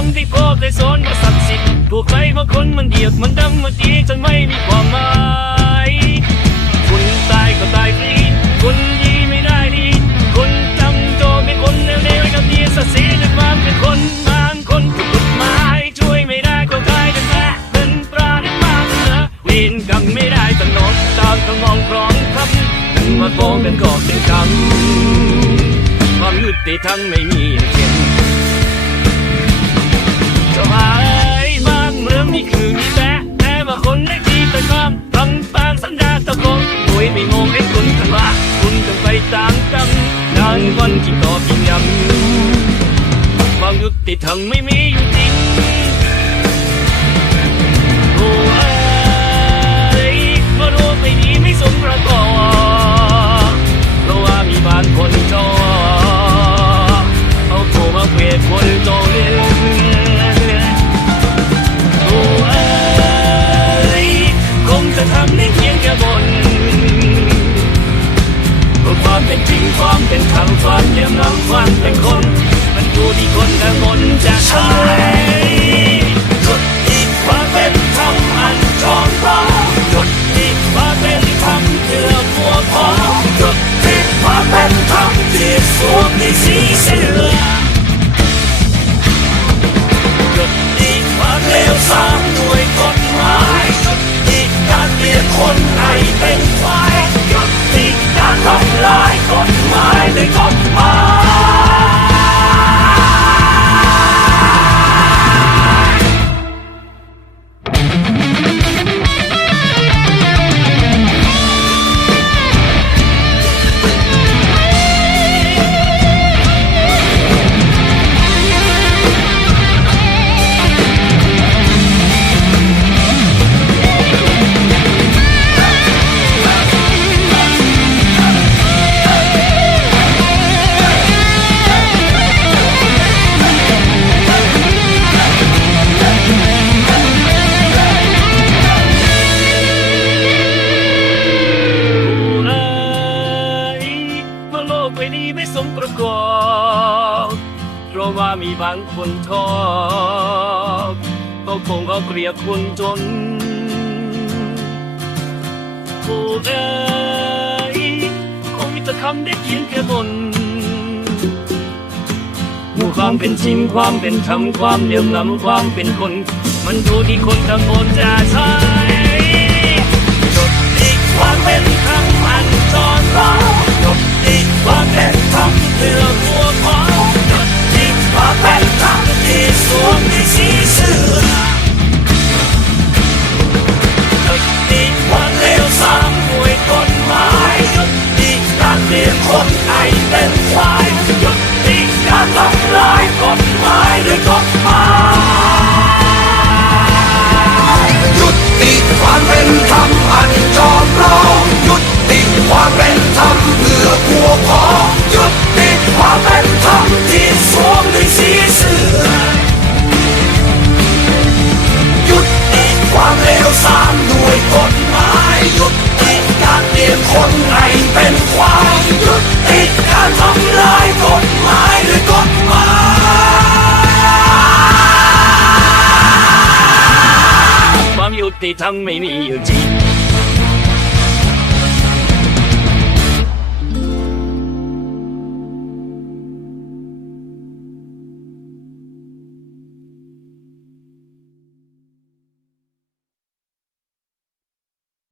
ริโภคได้สอนว่าศักดิ์สิทธิ์ถูกใครบาคนมันเหยียบมันดำมันดีจนไม่มีความหมายคุณตายก็ตายฟรีคุณดีไม่ได้ดีคุณจำโจเป็นคนเร็วๆกับดีสัเสียจนมาเป็นคนบางคนถูกกฎหมายช่วยไม่ได้ก็กลายเป็นแพ้เป็นปลาได้มากเหรอเวีนกรรมไม่ได้ตลอดตามคำมองครองครับนั่งมาฟ้องกันก็เป็นกรรมความยุติธรรมไม่มีเทียมจะ นานกินต่อกินยำความยุติธรรมไม่มี หม มีบางคนชอบก็คงเอาเปรียบคนจนโอ้เอ้ยคงมีแต่คำได้เพียงแค่บนความเป็นจริงความเป็นธรรมความเหลี่ยมล้ำความเป็นคน มันดูที่คนทั้งบนจะใช้จุดที่ความเป็น ความยุติ